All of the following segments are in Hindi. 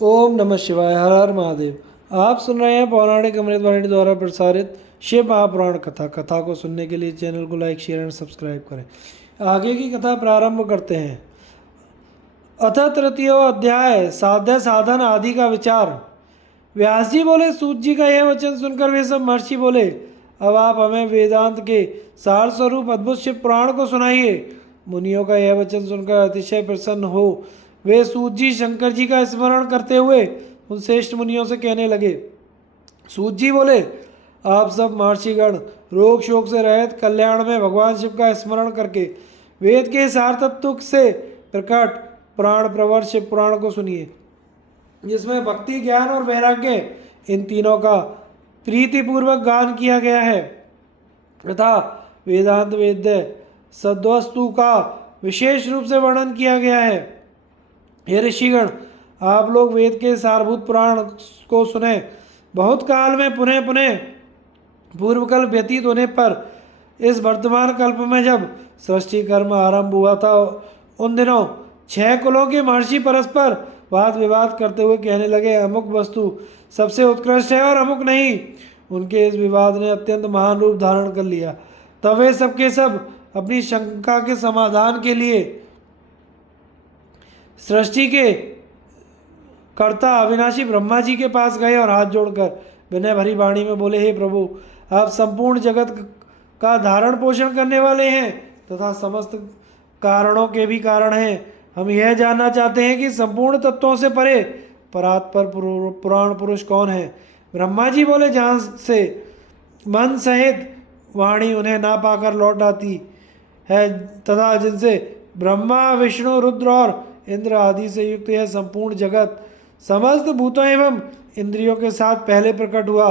ओम नमः शिवाय। हर हर महादेव। आप सुन रहे हैं पौराणिक अमृतवाणी द्वारा प्रसारित शिव महापुराण कथा। कथा को सुनने के लिए चैनल को लाइक शेयर एंड सब्सक्राइब करें। आगे की कथा प्रारंभ करते हैं। अथ तृतीय अध्याय साध्य साधन आदि का विचार। व्यास जी बोले, सूत जी का यह वचन सुनकर वे सब महर्षि बोले, अब आप हमें वेदांत के सार स्वरूप अद्भुत शिव पुराण को सुनाइए। मुनियों का यह वचन सुनकर अतिशय प्रसन्न हो वे सूत जी शंकर जी का स्मरण करते हुए उन श्रेष्ठ मुनियों से कहने लगे। सूत जी बोले, आप सब महर्षिगण रोग शोक से रहित कल्याण में भगवान शिव का स्मरण करके वेद के सार तत्व से प्रकट पुराण प्रवर शिव पुराण को सुनिए, जिसमें भक्ति ज्ञान और वैराग्य इन तीनों का प्रीतिपूर्वक गान किया गया है तथा वेदांत वेद्य सद्वस्तु का विशेष रूप से वर्णन किया गया है। हे ऋषिगण, आप लोग वेद के सारभूत पुराण को सुने। बहुत काल में पुनः पुनः पूर्वकल्प व्यतीत होने पर इस वर्तमान कल्प में जब सृष्टि कर्म आरंभ हुआ था, उन दिनों 6 कुलों के महर्षि परस्पर वाद विवाद करते हुए कहने लगे, अमुक वस्तु सबसे उत्कृष्ट है और अमुक नहीं। उनके इस विवाद ने अत्यंत महान रूप धारण कर लिया। तब वे सबके सब अपनी शंका के समाधान के लिए सृष्टि के कर्ता अविनाशी ब्रह्मा जी के पास गए और हाथ जोड़कर विनय भरी वाणी में बोले, हे प्रभु, आप संपूर्ण जगत का धारण पोषण करने वाले हैं तथा समस्त कारणों के भी कारण हैं। हम यह जानना चाहते हैं कि संपूर्ण तत्वों से परे परात्पर पुराण पुरुष कौन है। ब्रह्मा जी बोले, जहाँ से मन सहित वाणी उन्हें ना पाकर लौट आती है तथा जिनसे ब्रह्मा विष्णु रुद्र और इंद्र आदि से युक्त यह संपूर्ण जगत समस्त भूतों एवं इंद्रियों के साथ पहले प्रकट हुआ,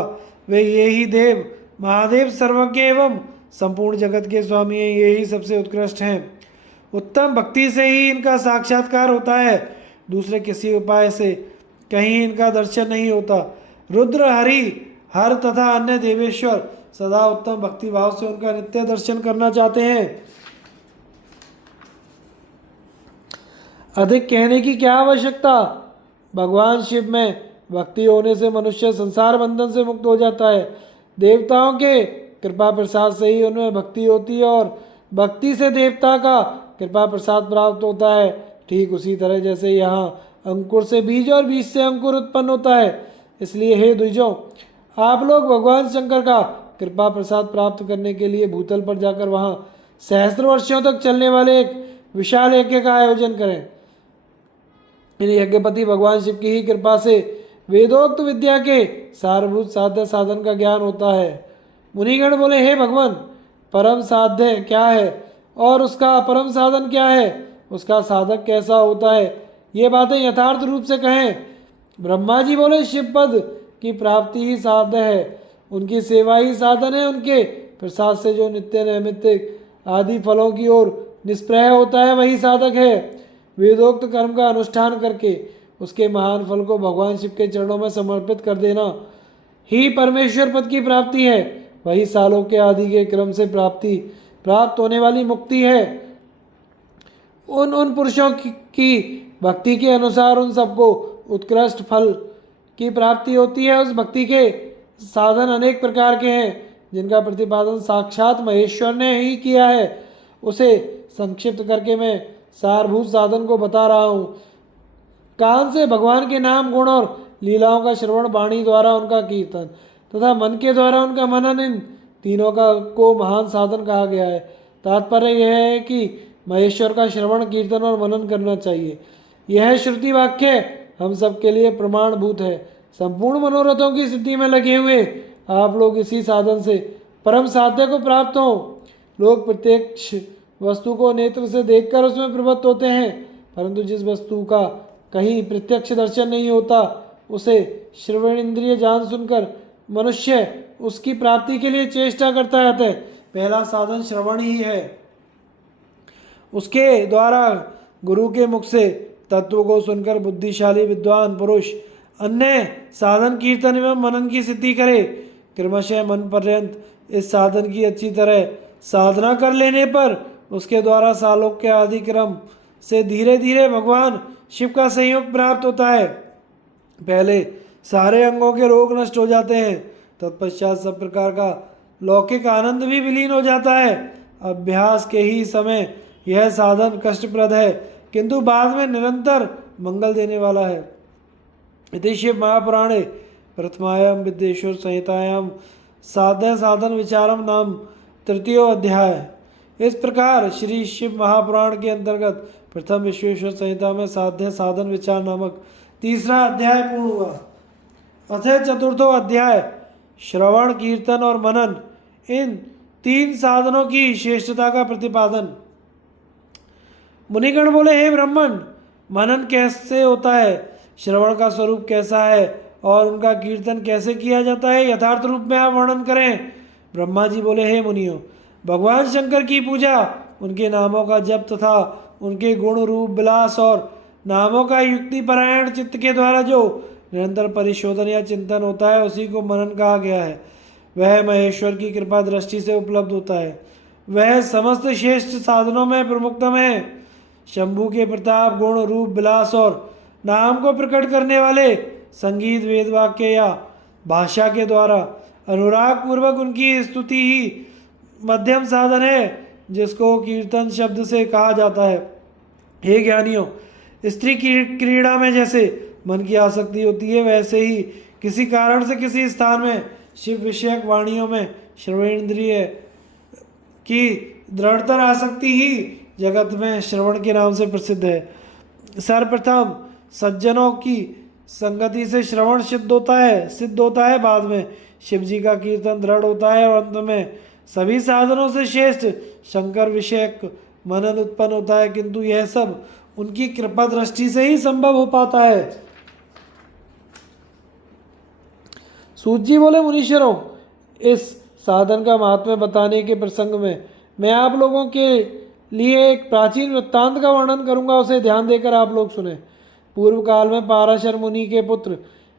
वे ये ही देव महादेव सर्वज्ञ एवं संपूर्ण जगत के स्वामी हैं। ये ही सबसे उत्कृष्ट हैं। उत्तम भक्ति से ही इनका साक्षात्कार होता है, दूसरे किसी उपाय से कहीं इनका दर्शन नहीं होता। रुद्र हरि हर तथा अन्य देवेश्वर सदा उत्तम भक्ति भाव से उनका नित्य दर्शन करना चाहते हैं। अधिक कहने की क्या आवश्यकता। भगवान शिव में भक्ति होने से मनुष्य संसार बंधन से मुक्त हो जाता है। देवताओं के कृपा प्रसाद से ही उनमें भक्ति होती है और भक्ति से देवता का कृपा प्रसाद प्राप्त होता है। ठीक उसी तरह जैसे यहाँ अंकुर से बीज और बीज से अंकुर उत्पन्न होता है। इसलिए हे द्विजों, आप लोग भगवान शंकर का कृपा प्रसाद प्राप्त करने के लिए भूतल पर जाकर वहाँ सहस्त्र वर्षों तक चलने वाले एक विशाल यज्ञ का आयोजन करें। इन यज्ञपति भगवान शिव की ही कृपा से वेदोक्त विद्या के सारभूत साध्य साधन का ज्ञान होता है। मुनिगण बोले, हे भगवान, परम साध्य क्या है और उसका परम साधन क्या है, उसका साधक कैसा होता है, ये बातें यथार्थ रूप से कहें। ब्रह्मा जी बोले, शिव पद की प्राप्ति ही साध्य है, उनकी सेवा ही साधन है। उनके प्रसाद से जो नित्य नैमित्तिक आदि फलों की ओर निष्प्रय होता है, वही साधक है। वेदोक्त कर्म का अनुष्ठान करके उसके महान फल को भगवान शिव के चरणों में समर्पित कर देना ही परमेश्वर पद की प्राप्ति है। वही सालों के आदि के क्रम से प्राप्त होने वाली मुक्ति है। उन पुरुषों की भक्ति के अनुसार उन सबको उत्कृष्ट फल की प्राप्ति होती है। उस भक्ति के साधन अनेक प्रकार के हैं, जिनका प्रतिपादन साक्षात महेश्वर ने ही किया है। उसे संक्षिप्त करके मैं सारभूत साधन को बता रहा हूँ। कान से भगवान के नाम गुण और लीलाओं का श्रवण, वाणी द्वारा उनका कीर्तन तथा मन के द्वारा उनका मनन, इन तीनों को महान साधन कहा गया है। तात्पर्य यह है कि महेश्वर का श्रवण कीर्तन और मनन करना चाहिए। यह श्रुति वाक्य हम सब के लिए प्रमाणभूत है। संपूर्ण मनोरथों की सिद्धि में लगे हुए आप लोग इसी साधन से परम साध्य को प्राप्त हो। लोग प्रत्यक्ष वस्तु को नेत्र से देखकर उसमें प्रवृत्त होते हैं, परंतु जिस वस्तु का कहीं प्रत्यक्ष दर्शन नहीं होता, उसे श्रवण इंद्रिय जान सुनकर मनुष्य उसकी प्राप्ति के लिए चेष्टा करता रहता है। पहला साधन श्रवण ही है। उसके द्वारा गुरु के मुख से तत्व को सुनकर बुद्धिशाली विद्वान पुरुष अन्य साधन कीर्तन एवं मनन की सिद्धि करे। क्रमशः मन पर्यंत इस साधन की अच्छी तरह साधना कर लेने पर उसके द्वारा सालों के आदि क्रम से धीरे धीरे भगवान शिव का संयोग प्राप्त होता है। पहले सारे अंगों के रोग नष्ट हो जाते हैं, तत्पश्चात सब प्रकार का लौकिक आनंद भी विलीन हो जाता है। अभ्यास के ही समय यह साधन कष्टप्रद है, किंतु बाद में निरंतर मंगल देने वाला है। इति शिव महापुराणे प्रथमायां विद्येश्वर संहितायां साध्य साधन विचारम नाम तृतीयो अध्याय। इस प्रकार श्री शिव महापुराण के अंतर्गत प्रथम विश्वेश्वर संहिता में साध्य साधन विचार नामक तीसरा अध्याय पूर्ण हुआ। अतः चतुर्थो अध्याय श्रवण कीर्तन और मनन, इन तीन साधनों की श्रेष्ठता का प्रतिपादन। मुनिगण बोले, हे ब्राह्मण, मनन कैसे होता है, श्रवण का स्वरूप कैसा है और उनका कीर्तन कैसे किया जाता है, यथार्थ रूप में आप वर्णन करें। ब्रह्मा जी बोले, हे मुनियों, भगवान शंकर की पूजा, उनके नामों का जप तथा उनके गुण रूप विलास और नामों का युक्ति परायण चित्त के द्वारा जो निरंतर परिशोधन या चिंतन होता है, उसी को मनन कहा गया है। वह महेश्वर की कृपा दृष्टि से उपलब्ध होता है। वह समस्त श्रेष्ठ साधनों में प्रमुखतम है। शंभु के प्रताप, गुण रूप विलास और नाम को प्रकट करने वाले संगीत, वेद वाक्य या भाषा के द्वारा अनुराग पूर्वक उनकी स्तुति ही मध्यम साधन है, जिसको कीर्तन शब्द से कहा जाता है। हे ज्ञानियों, स्त्री की क्रीड़ा में जैसे मन की आसक्ति होती है, वैसे ही किसी कारण से किसी स्थान में शिव विषयक वाणियों में श्रवणेन्द्रिय की दृढ़तर आसक्ति ही जगत में श्रवण के नाम से प्रसिद्ध है। सर्वप्रथम सज्जनों की संगति से श्रवण सिद्ध होता है, बाद में शिव जी का कीर्तन दृढ़ होता है और अंत में सभी साधनों से श्रेष्ठ शंकर विषयक मनन उत्पन्न होता है, किंतु यह सब उनकी कृपा दृष्टि से ही संभव हो पाता है। सूत जी बोले, मुनीश्वरों, इस साधन का महात्म्य बताने के प्रसंग में मैं आप लोगों के लिए एक प्राचीन वृत्तांत का वर्णन करूंगा, उसे ध्यान देकर आप लोग सुने। पूर्व काल में पाराशर मुनि के पुत्र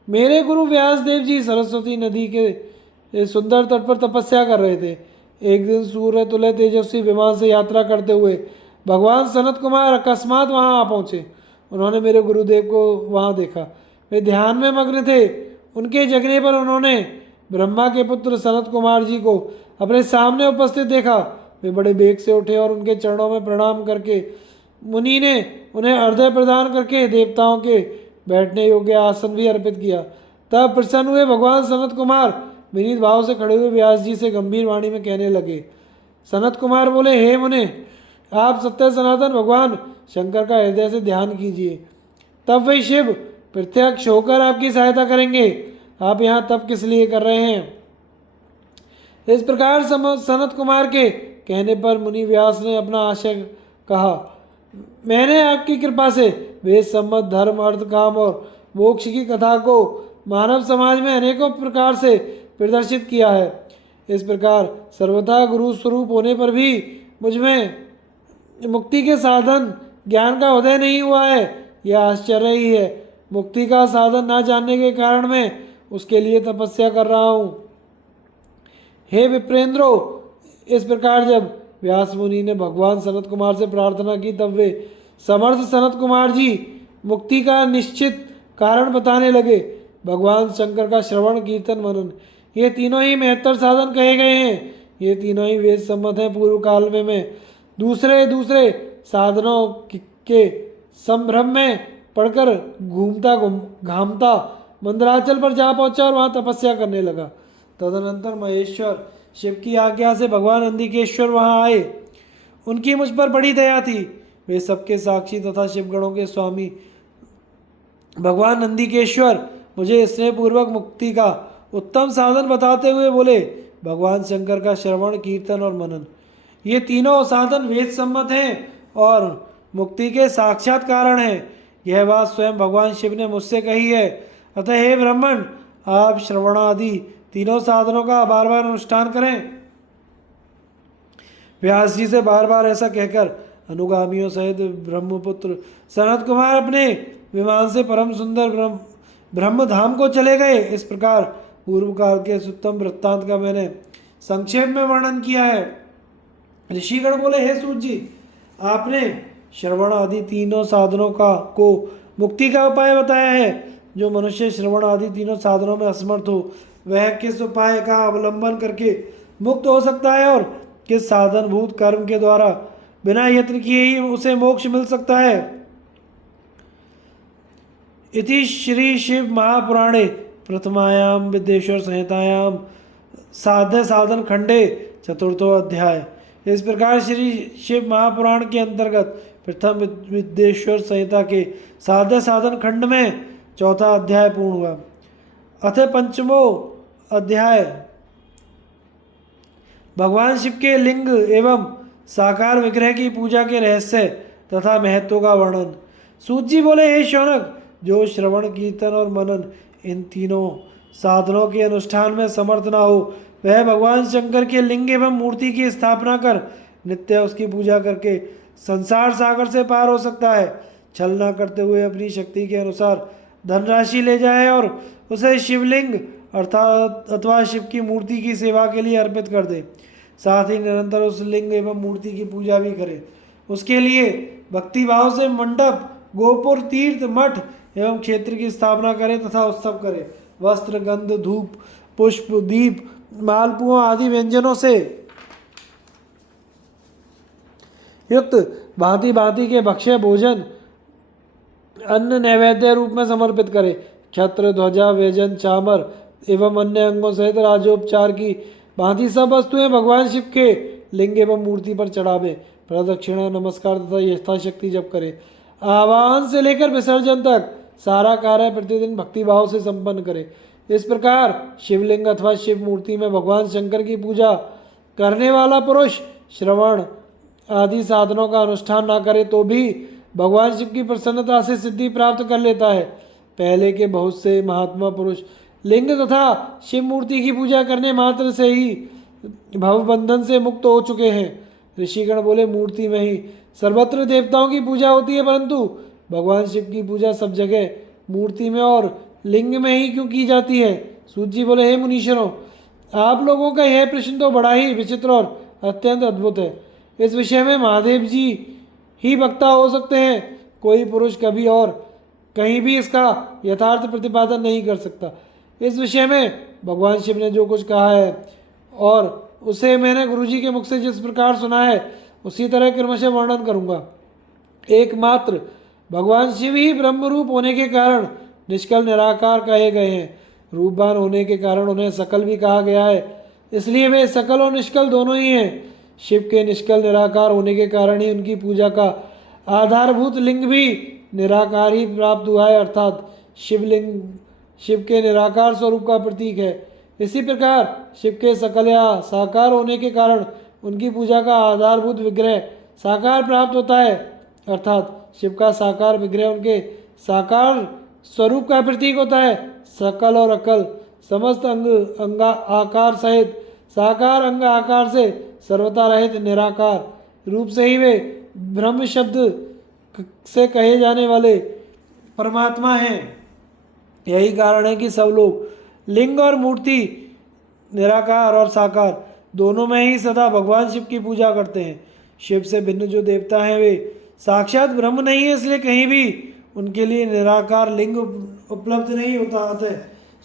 मेरे गुरु व्यास देव जी सरस्वती नदी के सुंदर तट पर तपस्या कर रहे थे। एक दिन सूर्य तुल्य तेजस्वी विमान से यात्रा करते हुए भगवान सनत कुमार अकस्मात वहां आ पहुंचे। उन्होंने मेरे गुरुदेव को वहां देखा। वे ध्यान में मग्न थे। उनके जगने पर उन्होंने ब्रह्मा के पुत्र सनत कुमार जी को अपने सामने उपस्थित देखा। वे बड़े बेग से उठे और उनके चरणों में प्रणाम करके मुनि ने उन्हें अर्घ्य प्रदान करके देवताओं के बैठने योग्य आसन भी अर्पित किया। तब प्रसन्न हुए भगवान सनत कुमार विनीत भाव से खड़े हुए व्यास जी से गंभीर वाणी में कहने लगे। सनत कुमार बोले, हे मुने, आप सत्य सनातन भगवान शंकर का हृदय से ध्यान कीजिए, तब वे शिव प्रत्यक्ष होकर आपकी सहायता करेंगे। आप यहाँ तप किस लिए कर रहे हैं? इस प्रकार सनत कुमार के कहने पर मुनि व्यास ने अपना आशय कहा। मैंने आपकी कृपा से वेद सम्मत धर्म, अर्थ, काम और मोक्ष की कथा को मानव समाज में अनेकों प्रकार से प्रदर्शित किया है। इस प्रकार सर्वथा गुरु स्वरूप होने पर भी मुझमें मुक्ति के साधन ज्ञान का उदय नहीं हुआ है, यह आश्चर्य ही है। मुक्ति का साधन ना जानने के कारण मैं उसके लिए तपस्या कर रहा हूँ। हे विप्रेंद्रो, इस प्रकार जब व्यास मुनि ने भगवान सनत कुमार से प्रार्थना की, तब वे समर्थ सनत कुमार जी मुक्ति का निश्चित कारण बताने लगे। भगवान शंकर का श्रवण, कीर्तन, मनन, ये तीनों ही महत्तर साधन कहे गए हैं। ये तीनों ही वेद सम्मत हैं। पूर्व काल में मैं दूसरे दूसरे साधनों के संभ्रम में पढ़कर घामता मंदराचल पर जा पहुंचा और वहां तपस्या करने लगा। तदनंतर महेश्वर शिव की आज्ञा से भगवान नंदिकेश्वर वहां आए। उनकी मुझ पर बड़ी दया थी। वे सबके साक्षी तथा शिवगणों के स्वामी भगवान नंदिकेश्वर मुझे स्नेहपूर्वक मुक्ति का उत्तम साधन बताते हुए बोले, भगवान शंकर का श्रवण, कीर्तन और मनन, ये तीनों साधन वेद सम्मत हैं और मुक्ति के साक्षात कारण हैं। यह बात स्वयं भगवान शिव ने मुझसे कही है। अतः हे ब्राह्मण, आप श्रवणादि तीनों साधनों का बार बार अनुष्ठान करें। व्यास जी से बार बार ऐसा कहकर अनुगामियों सहित ब्रह्मपुत्र सनत कुमार अपने विमान से परम सुंदर ब्रह्म धाम को चले गए। इस प्रकार पूर्व काल के उत्तम वृत्तांत का मैंने संक्षेप में वर्णन किया है। ऋषिगण बोले, हे सूत जी, आपने श्रवण आदि तीनों साधनों को मुक्ति का उपाय बताया है, जो मनुष्य श्रवण आदि तीनों साधनों में असमर्थ हो वह किस उपाय का अवलंबन करके मुक्त हो सकता है और किस साधनभूत कर्म के द्वारा बिना यत्न किए ही उसे मोक्ष मिल सकता है। इति श्री शिव महापुराणे प्रथमायां विद्येश्वर संहितायां साध्य साधन खंडे चतुर्थो अध्याय। इस प्रकार श्री शिव महापुराण के अंतर्गत प्रथम विद्येश्वर संहिता के साध्य साधन खंड में चौथा अध्याय पूर्ण हुआ। अथ पंचमो अध्याय भगवान शिव के लिंग एवं साकार विग्रह की पूजा के रहस्य तथा महत्व का वर्णन। सूत जी बोले, हे शौनक, जो श्रवण कीर्तन और मनन इन तीनों साधनों के अनुष्ठान में समर्थ ना हो वह भगवान शंकर के लिंग एवं मूर्ति की स्थापना कर नित्य उसकी पूजा करके संसार सागर से पार हो सकता है। छल न करते हुए अपनी शक्ति के अनुसार धनराशि ले जाए और उसे शिवलिंग अर्थात अथवा शिव की मूर्ति की सेवा के लिए अर्पित कर दे। साथ ही निरंतर उस लिंग एवं मूर्ति की पूजा भी करे। उसके लिए भक्ति भाव से मंडप, गोपुर, तीर्थ, मठ एवं क्षेत्र की स्थापना करे तथा उत्सव करे। वस्त्र, गंध, धूप, पुष्प, दीप, मालपुआ आदि व्यंजनों से युक्त भांति भांति के भक्ष्य भोजन अन्न नैवेद्य रूप में समर्पित करे। छत्र, ध्वजा, व्यजन, चामर एवं अन्य अंगों सहित राजोपचार की भांति सब वस्तुएं भगवान शिव के लिंग एवं मूर्ति पर चढ़ावे। प्रदक्षिणा, नमस्कार तथा यथाशक्ति जप करे। आवाहन से लेकर विसर्जन तक सारा कार्य प्रतिदिन भक्तिभाव से संपन्न करे। इस प्रकार शिवलिंग अथवा शिव मूर्ति में भगवान शंकर की पूजा करने वाला पुरुष श्रवण आदि साधनों का अनुष्ठान ना करे तो भी भगवान शिव की प्रसन्नता से सिद्धि प्राप्त कर लेता है। पहले के बहुत से महात्मा पुरुष लिंग तथा शिव मूर्ति की पूजा करने मात्र से ही भवबंधन से मुक्त हो चुके हैं। ऋषिगण बोले, मूर्ति में ही सर्वत्र देवताओं की पूजा होती है, परंतु भगवान शिव की पूजा सब जगह मूर्ति में और लिंग में ही क्यों की जाती है? सूत जी बोले, हे मुनीश्वरों, आप लोगों का यह प्रश्न तो बड़ा ही विचित्र और अत्यंत अद्भुत है। इस विषय में महादेव जी ही वक्ता हो सकते हैं। कोई पुरुष कभी और कहीं भी इसका यथार्थ प्रतिपादन नहीं कर सकता। इस विषय में भगवान शिव ने जो कुछ कहा है और उसे मैंने गुरुजी के मुख से जिस प्रकार सुना है उसी तरह क्रमशः वर्णन करूँगा। एकमात्र भगवान शिव ही ब्रह्म रूप होने के कारण निष्कल निराकार कहे गए हैं। रूपवान होने के कारण उन्हें सकल भी कहा गया है, इसलिए वे सकल और निष्कल दोनों ही हैं। शिव के निष्कल निराकार होने के कारण ही उनकी पूजा का आधारभूत लिंग भी निराकार ही प्राप्त हुआ है, अर्थात शिवलिंग शिव के निराकार स्वरूप का प्रतीक है। इसी प्रकार शिव के सकल या साकार होने के कारण उनकी पूजा का आधारभूत विग्रह साकार प्राप्त होता है, अर्थात शिव का साकार विग्रह उनके साकार स्वरूप का प्रतीक होता है। सकल और अकल समस्त अंग आकार सहित साकार अंग आकार से सर्वथा रहित निराकार रूप से ही वे ब्रह्म शब्द से कहे जाने वाले परमात्मा हैं। यही कारण है कि सब लोग लिंग और मूर्ति निराकार और साकार दोनों में ही सदा भगवान शिव की पूजा करते हैं। शिव से भिन्न जो देवता हैं वे साक्षात ब्रह्म नहीं है, इसलिए कहीं भी उनके लिए निराकार लिंग उपलब्ध नहीं होता। अतः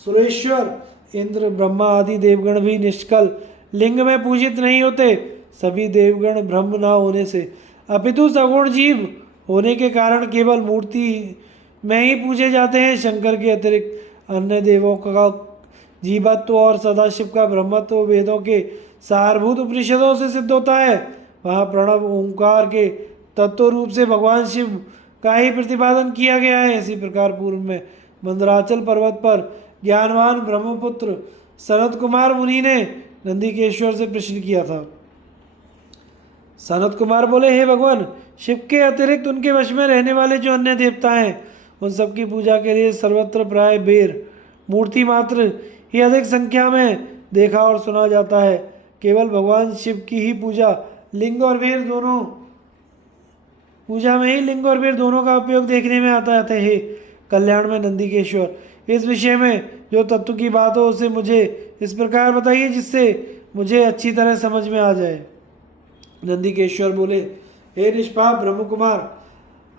सुरेश्वर, इंद्र, ब्रह्मा आदि देवगण भी निष्कल लिंग में पूजित नहीं होते। सभी देवगण ब्रह्म ना होने से अपितु सगुण जीव होने के कारण केवल मूर्ति में ही पूजे जाते हैं। शंकर के अतिरिक्त अन्य देवों का जीवत्व और सदाशिव का ब्रह्मत्व वेदों के सारभूत उपनिषदों से सिद्ध होता है। वहाँ प्रणव ओंकार के तत्व रूप से भगवान शिव का ही प्रतिपादन किया गया है। इसी प्रकार पूर्व में मंदराचल पर्वत पर ज्ञानवान ब्रह्मपुत्र सनत कुमार मुनि ने नंदीकेश्वर से प्रश्न किया था। सनत कुमार बोले, हे भगवान, शिव के अतिरिक्त उनके वश में रहने वाले जो अन्य देवता हैं उन सब की पूजा के लिए सर्वत्र प्राय बेर मूर्ति मात्र ही अधिक संख्या में देखा और सुना जाता है। केवल भगवान शिव की ही पूजा लिंग और बेर दोनों का उपयोग देखने में आता है। कल्याण में नंदीकेश्वर, इस विषय में जो तत्व की बात हो उसे मुझे इस प्रकार बताइए जिससे मुझे अच्छी तरह समझ में आ जाए। नंदीकेश्वर बोले, हे निष्पाप ब्रह्म कुमार,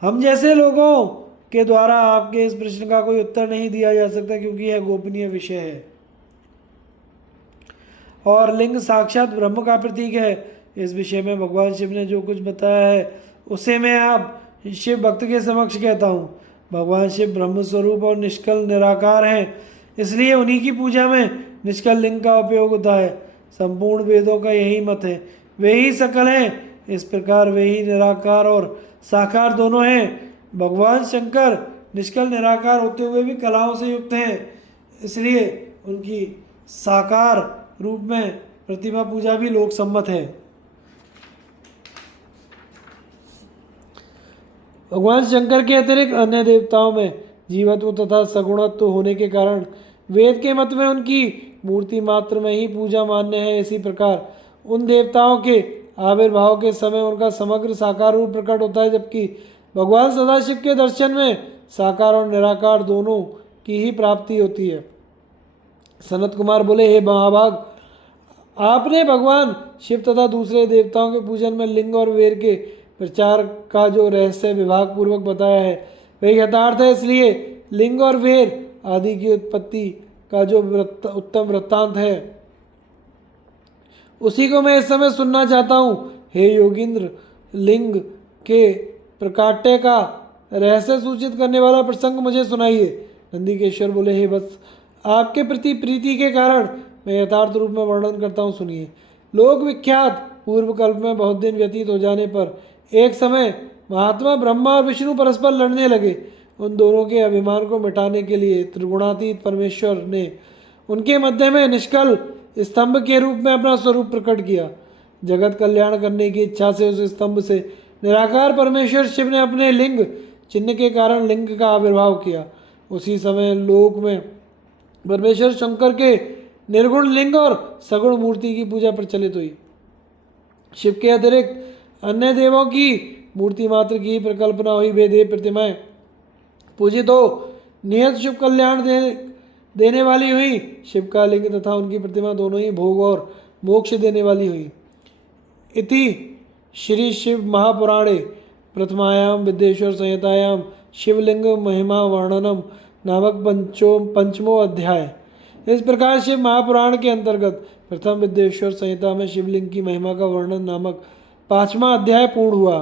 हम जैसे लोगों के द्वारा आपके इस प्रश्न का कोई उत्तर नहीं दिया जा सकता, क्योंकि यह गोपनीय विषय है और लिंग साक्षात ब्रह्म का प्रतीक है। इस विषय में भगवान शिव ने जो कुछ बताया है उसे मैं आप शिव भक्त के समक्ष कहता हूँ। भगवान शिव ब्रह्म स्वरूप और निष्कल निराकार हैं, इसलिए उन्हीं की पूजा में निष्कल लिंग का उपयोग होता है। संपूर्ण वेदों का यही मत है, वे ही सकल हैं। इस प्रकार वे ही निराकार और साकार दोनों हैं। भगवान शंकर निष्कल निराकार होते हुए भी कलाओं से युक्त हैं, इसलिए उनकी साकार रूप में प्रतिमा पूजा भी लोक सम्मत है। भगवान शंकर के अतिरिक्त अन्य देवताओं में जीवत्व तथा सगुणत्व होने के कारण वेद के मत में उनकी मूर्ति मात्र में ही पूजा मान्य है। इसी प्रकार उन देवताओं के आविर्भाव के समय उनका समग्र साकार रूप प्रकट होता है, जबकि भगवान सदाशिव के दर्शन में साकार और निराकार दोनों की ही प्राप्ति होती है। सनत कुमार बोले, हे महाभाग, आपने भगवान शिव तथा दूसरे देवताओं के पूजन में लिंग और वेर के प्रचार का जो रहस्य विभाग पूर्वक बताया है वह यथार्थ है। इसलिए लिंग और वेर आदि की उत्पत्ति का जो उत्तम वृत्तांत है उसी को मैं इस समय सुनना चाहता हूँ। हे योगींद्र, लिंग के प्रकाट्य का रहस्य सूचित करने वाला प्रसंग मुझे सुनाइए। नंदीकेश्वर बोले, हे बस, आपके प्रति प्रीति के कारण मैं यथार्थ रूप में वर्णन करता हूँ, सुनिए। लोक विख्यात पूर्व कल्प में बहुत दिन व्यतीत हो जाने पर एक समय महात्मा ब्रह्मा और विष्णु परस्पर लड़ने लगे। उन दोनों के अभिमान को मिटाने के लिए त्रिगुणातीत परमेश्वर ने उनके मध्य में निष्कल स्तंभ के रूप में अपना स्वरूप प्रकट किया। जगत कल्याण करने की इच्छा से उस स्तंभ से निराकार परमेश्वर शिव ने अपने लिंग चिन्ह के कारण लिंग का आविर्भाव किया। उसी समय लोक में परमेश्वर शंकर के निर्गुण लिंग और सगुण मूर्ति की पूजा प्रचलित हुई। शिव के अतिरिक्त अन्य देवों की मूर्ति मात्र की परिकल्पना हुई। वे देव प्रतिमाएं पूजित हो नियत शुभ कल्याण देने वाली हुई। शिव का लिंग तथा उनकी प्रतिमा दोनों ही भोग और मोक्ष देने वाली हुई। इति श्री शिव महापुराणे प्रथमायाम विद्येश्वर संहितायाम शिवलिंग महिमा वर्णनम नामक पंचमो अध्याय। इस प्रकार शिव महापुराण के अंतर्गत प्रथम विद्येश्वर संहिता में शिवलिंग की महिमा का वर्णन नामक 5वां अध्याय पूर्ण हुआ।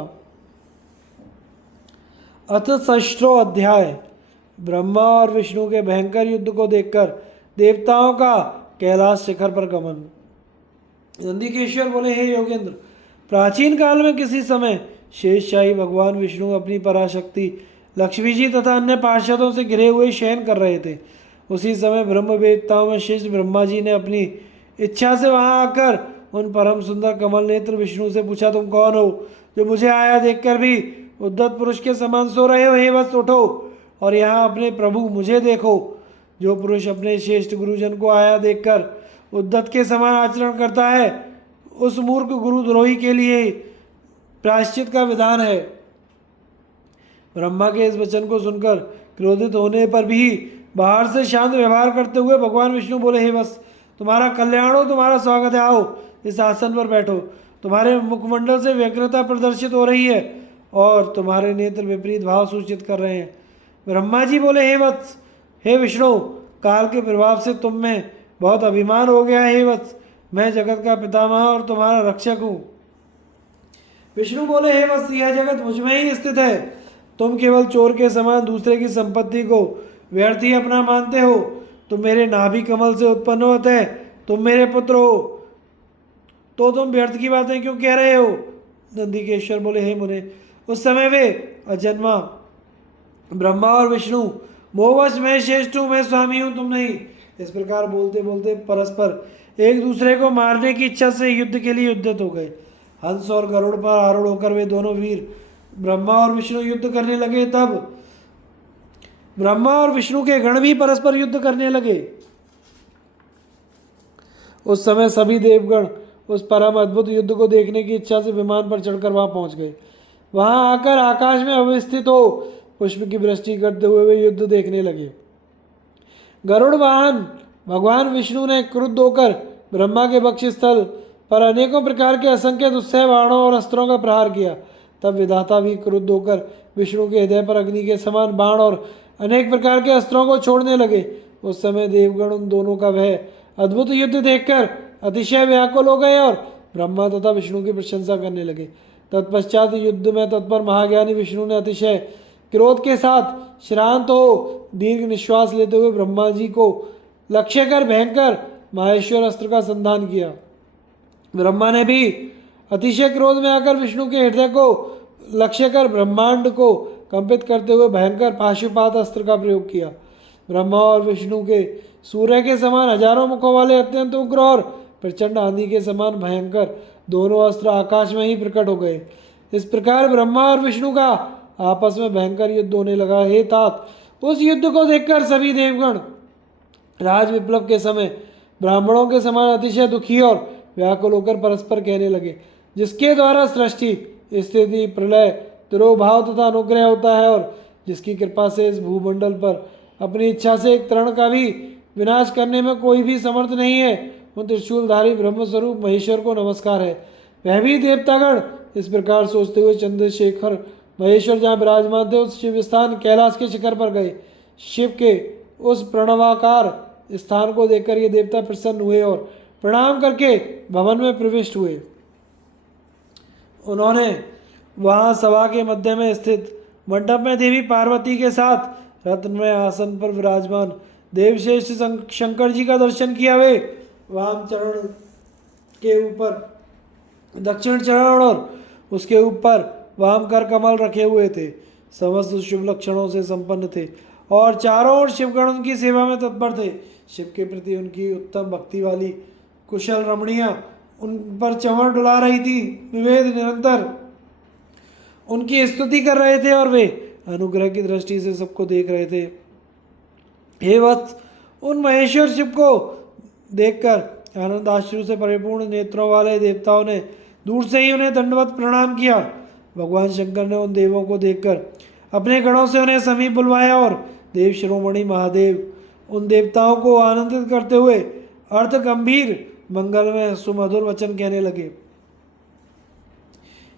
अथ 6वां अध्याय। ब्रह्मा और विष्णु के भयंकर युद्ध को देखकर देवताओं का कैलाश शिखर पर गमन। नंदीकेश्वर बोले, हे योगेंद्र, प्राचीन काल में किसी समय शेषशाही भगवान विष्णु अपनी पराशक्ति लक्ष्मी जी तथा अन्य पार्षदों से घिरे हुए शयन कर रहे थे। उसी समय ब्रह्म वेत्ताओं में श्रेष्ठ ब्रह्मा जी ने अपनी इच्छा से वहां आकर उन परम सुंदर कमल नेत्र विष्णु से पूछा, तुम कौन हो जो मुझे आया देखकर भी उद्धत पुरुष के समान सो रहे हो? हे वत्स, उठो और यहाँ अपने प्रभु मुझे देखो। जो पुरुष अपने श्रेष्ठ गुरुजन को आया देखकर उद्धत के समान आचरण करता है, उस मूर्ख गुरुद्रोही के लिए प्रायश्चित का विधान है। ब्रह्मा के इस वचन को सुनकर क्रोधित होने पर भी बाहर से शांत व्यवहार करते हुए भगवान विष्णु बोले, हे बस, तुम्हारा कल्याण हो, तुम्हारा स्वागत है, आओ इस आसन पर बैठो। तुम्हारे मुखमंडल से व्यग्रता प्रदर्शित हो रही है और तुम्हारे नेत्र विपरीत भाव सूचित कर रहे हैं। ब्रह्मा जी बोले, हे वत्स, हे विष्णु, काल के प्रभाव से तुम में बहुत अभिमान हो गया है। हे वत्स, मैं जगत का पितामह और तुम्हारा रक्षक हूँ। विष्णु बोले, हे वत्स, यह जगत मुझ में ही स्थित है। तुम केवल चोर के समान दूसरे की संपत्ति को व्यर्थ ही अपना मानते हो। तुम मेरे नाभि कमल से उत्पन्न होते हैं, तुम मेरे पुत्र हो, तो तुम व्यर्थ की बातें क्यों कह रहे हो? नंदीकेश्वर बोले, हे मुने, उस समय वे अजन्मा ब्रह्मा और विष्णु मोहवश मैं श्रेष्ठ हूँ, मैं स्वामी हूँ, तुम नहीं, इस प्रकार बोलते बोलते परस्पर एक दूसरे को मारने की इच्छा से युद्ध के लिए युद्धत हो गए। हंस और गरुड़ पर आरूढ़ होकर वे दोनों वीर ब्रह्मा और विष्णु युद्ध करने लगे। तब ब्रह्मा और विष्णु के गण भी परस्पर युद्ध करने लगे। उस समय सभी देवगण उस परम अद्भुत युद्ध को देखने की इच्छा से विमान पर चढ़कर वहां पहुंच गए। वहां आकर आकाश में अवस्थित हो पुष्प की वृष्टि करते हुए वे युद्ध देखने लगे। गरुड़ वाहन भगवान विष्णु ने क्रुद्ध होकर ब्रह्मा के वक्षस्थल पर अनेकों प्रकार के असंख्य दुस्सह बाणों और अस्त्रों का प्रहार किया। तब विधाता भी क्रुद्ध होकर विष्णु के हृदय पर अग्नि के समान बाण और अनेक प्रकार के अस्त्रों को छोड़ने लगे। उस समय देवगण उन दोनों का वह अद्भुत युद्ध देखकर अतिशय व्याकुल हो गए और ब्रह्मा तथा विष्णु की प्रशंसा करने लगे। तत्पश्चात युद्ध में तत्पर महाज्ञानी विष्णु ने अतिशय क्रोध के साथ श्रांत हो दीर्घ निश्वास लेते हुए ब्रह्मा जी को लक्ष्य कर भयंकर माहेश्वर अस्त्र का संधान किया। ब्रह्मा ने भी अतिशय क्रोध में आकर विष्णु के हृदय को लक्ष्य कर ब्रह्मांड को कंपित करते हुए भयंकर पाशुपात अस्त्र का प्रयोग किया। ब्रह्मा और विष्णु के सूर्य के समान हजारों मुखों वाले अत्यंत उग्र और प्रचंड आंधी के समान भयंकर दोनों अस्त्र आकाश में ही प्रकट हो गए। इस प्रकार ब्रह्मा और विष्णु का आपस में भयंकर युद्ध होने लगा। हे तात, उस युद्ध को देखकर सभी देवगण राज विप्लव के समय ब्राह्मणों के समान अतिशय दुखी और व्याकुल होकर परस्पर कहने लगे, जिसके द्वारा सृष्टि, स्थिति, प्रलय, तिरोभाव तथा अनुग्रह होता है और जिसकी कृपा से इस भूमंडल पर अपनी इच्छा से एक तृण का भी विनाश करने में कोई भी समर्थ नहीं है, उन त्रिशूलधारी ब्रह्मस्वरूप महेश्वर को नमस्कार है। वह भी देवतागण इस प्रकार सोचते हुए चंद्रशेखर महेश्वर जहाँ विराजमान थे उस शिव स्थान कैलाश के शिखर पर गए। शिव के उस प्रणवाकार स्थान को देखकर ये देवता प्रसन्न हुए और प्रणाम करके भवन में प्रविष्ट हुए। उन्होंने वहाँ सभा के मध्य में स्थित मंडप में देवी पार्वती के साथ रत्नमय आसन पर विराजमान देवश्रेष्ठ शंकर जी का दर्शन किया। वे वाम चरण के ऊपर दक्षिण चरण और उसके ऊपर वाम कर कमल रखे हुए थे। समस्त शुभ लक्षणों से संपन्न थे और चारों ओर शिवगण उनकी सेवा में तत्पर थे। शिव के प्रति उनकी उत्तम भक्ति वाली कुशल रमणियाँ उन पर चंवर डुला रही थी। विवेद निरंतर उनकी स्तुति कर रहे थे और वे अनुग्रह की दृष्टि से सबको देख रहे थे। हे वत्स, उन महेश्वर शिव को देखकर आनंदाश्रु से परिपूर्ण नेत्रों वाले देवताओं ने दूर से ही उन्हें दंडवत प्रणाम किया। भगवान शंकर ने उन देवों को देखकर अपने गणों से उन्हें समीप बुलवाया और देव शिरोमणि महादेव उन देवताओं को आनंदित करते हुए अर्थ गंभीर मंगल में सुमधुर वचन कहने लगे।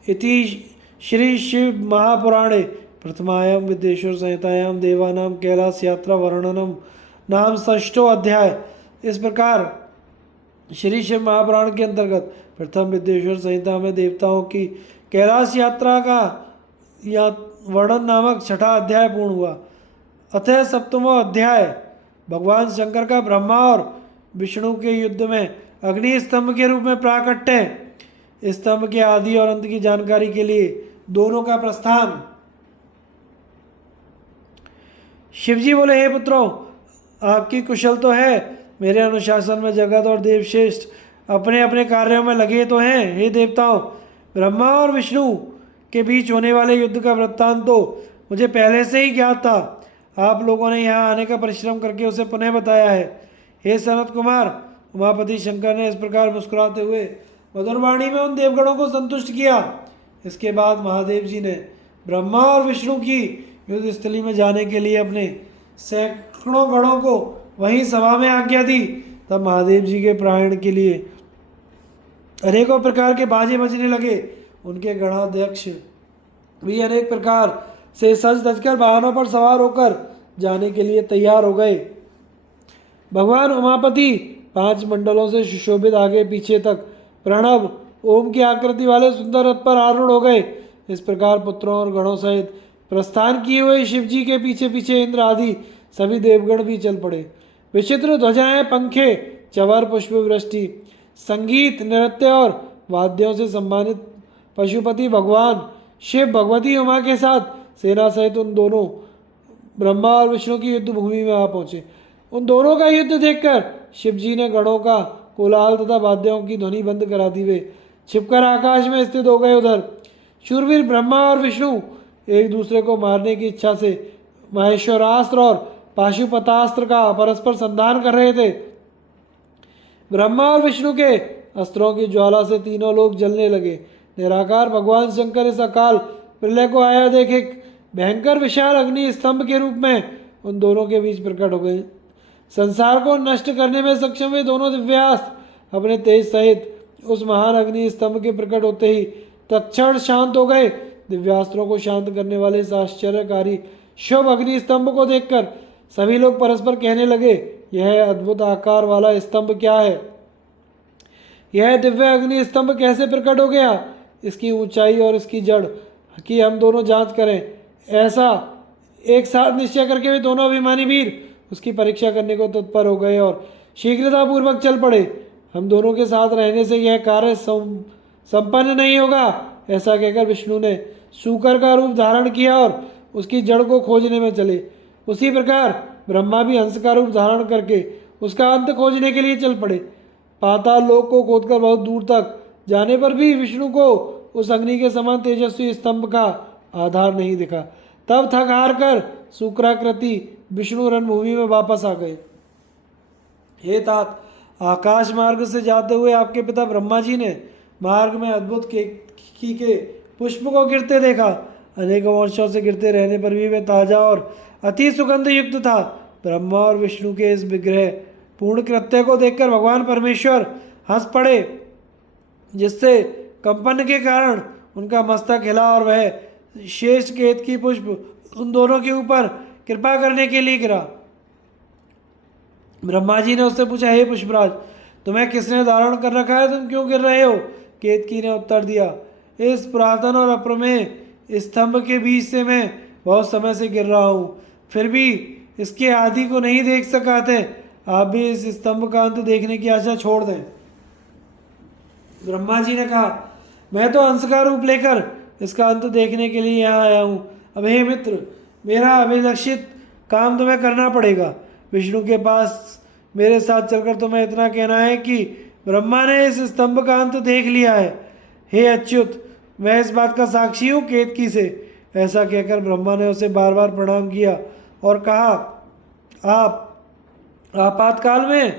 इति श्री शिव महापुराणे प्रथमायाम विद्येश्वर संहितायाम देवानाम कैलाश यात्रा वर्णनम नाम षष्ठो अध्याय। इस प्रकार श्री शिव महापुराण के अंतर्गत प्रथम विद्येश्वर संहिता में देवताओं की कैलाश यात्रा का वर्णन नामक छठा अध्याय पूर्ण हुआ। अतः सप्तमो अध्याय भगवान शंकर का ब्रह्मा और विष्णु के युद्ध में अग्नि स्तंभ के रूप में प्राकट्य। स्तंभ के आदि और अंत की जानकारी के लिए दोनों का प्रस्थान। शिवजी बोले, हे पुत्रों, आपकी कुशल तो है। मेरे अनुशासन में जगत और देवश्रेष्ठ अपने अपने कार्यों में लगे तो हैं। हे देवताओं, ब्रह्मा और विष्णु के बीच होने वाले युद्ध का वृत्तांत तो मुझे पहले से ही ज्ञात था। आप लोगों ने यहाँ आने का परिश्रम करके उसे पुनः बताया है। हे सनत कुमार, उमापति शंकर ने इस प्रकार मुस्कुराते हुए मधुरवाणी में उन देवगणों को संतुष्ट किया। इसके बाद महादेव जी ने ब्रह्मा और विष्णु की युद्ध स्थली में जाने के लिए अपने सैकड़ों गणों को वहीं सभा में आज्ञा दी। तब महादेव जी के प्रायण के लिए अनेकों प्रकार के बाजे बजने लगे। उनके गणाध्यक्ष भी अनेक प्रकार से सज धजकर वाहनों पर सवार होकर जाने के लिए तैयार हो गए। भगवान उमापति 5 मंडलों से सुशोभित आगे पीछे तक प्रणव ओम की आकृति वाले सुंदर रथ पर आरूढ़ हो गए। इस प्रकार पुत्रों और गणों सहित प्रस्थान किए हुए शिव जी के पीछे पीछे इंद्र आदि सभी देवगण भी चल पड़े। विचित्र ध्वजाएं, पंखे, चवर, पुष्प वृष्टि, संगीत, नृत्य और वाद्यों से सम्मानित पशुपति भगवान शिव भगवती उमा के साथ सेना सहित उन दोनों ब्रह्मा और विष्णु की युद्ध भूमि में आ पहुंचे। उन दोनों का युद्ध देखकर शिव जी ने गणों का कोलाहल तथा वाद्यों की ध्वनि बंद करा दी। वे छिपकर आकाश में स्थित हो गए। उधर शूरवीर ब्रह्मा और विष्णु एक दूसरे को मारने की इच्छा से महेश्वरास्त्र और पाशुपतास्त्र का परस्पर संधान कर रहे थे। ब्रह्मा और विष्णु के अस्त्रों की ज्वाला से तीनों लोग जलने लगे। निराकार भगवान शंकर इस अकाल प्रलय को आया देख एक भयंकर विशाल अग्नि स्तंभ के रूप में उन दोनों के बीच प्रकट हो गए। संसार को नष्ट करने में सक्षम वे दोनों दिव्यास्त्र अपने तेज सहित उस महान अग्नि स्तंभ के प्रकट होते ही तत्क्षण शांत हो गए। दिव्यास्त्रों को शांत करने वाले इस आश्चर्यकारी शुभ अग्नि स्तंभ को देखकर सभी लोग परस्पर कहने लगे, यह अद्भुत आकार वाला स्तंभ क्या है? यह दिव्य अग्नि स्तंभ कैसे प्रकट हो गया? इसकी ऊंचाई और इसकी जड़ की हम दोनों जांच करें। ऐसा एक साथ निश्चय करके वे दोनों अभिमानी वीर उसकी परीक्षा करने को तत्पर हो गए और शीघ्रतापूर्वक चल पड़े। हम दोनों के साथ रहने से यह कार्य संपन्न नहीं होगा, ऐसा कहकर विष्णु ने सूकर का रूप धारण किया और उसकी जड़ को खोजने में चले। उसी प्रकार ब्रह्मा भी हंस का रूप धारण करके उसका अंत खोजने के लिए चल पड़े। पाताल लोक को खोदकर बहुत दूर तक जाने पर भी विष्णु को उस अग्नि के समान तेजस्वी स्तंभ का आधार नहीं दिखा। तब थक हार कर शुक्राकृति विष्णु रणभूमि में वापस आ गए। हे तात, आकाश मार्ग से जाते हुए आपके पिता ब्रह्मा जी ने मार्ग में अद्भुत केतकी के पुष्प को गिरते देखा। अनेकों वर्षों से गिरते रहने पर भी वे ताजा और अति सुगंध युक्त था। ब्रह्मा और विष्णु के इस विग्रह पूर्ण कृत्य को देखकर भगवान परमेश्वर हंस पड़े, जिससे कंपन के कारण उनका मस्तक हिला और वह शेष केतकी पुष्प उन दोनों के ऊपर कृपा करने के लिए गिरा। ब्रह्मा जी ने उससे पूछा, हे पुष्पराज, तुम्हें किसने धारण कर रखा है? तुम क्यों गिर रहे हो? केतकी ने उत्तर दिया, इस पुरातन और अप्रमेय स्तंभ के बीच से मैं बहुत समय से गिर रहा हूँ, फिर भी इसके आदि को नहीं देख सका थे। आप भी इस स्तंभ का अंत देखने की आशा छोड़ दें। ब्रह्मा जी ने कहा, मैं तो अंश का रूप लेकर इसका अंत देखने के लिए यहाँ आया हूँ। अब हे मित्र, मेरा अभिलषित काम तुम्हें करना पड़ेगा। विष्णु के पास मेरे साथ चलकर तुम्हें इतना कहना है कि ब्रह्मा ने इस स्तंभ का अंत देख लिया है। हे अच्युत, मैं इस बात का साक्षी हूँ केतकी से। ऐसा कहकर ब्रह्मा ने उसे बार बार प्रणाम किया और कहा, आप आपातकाल में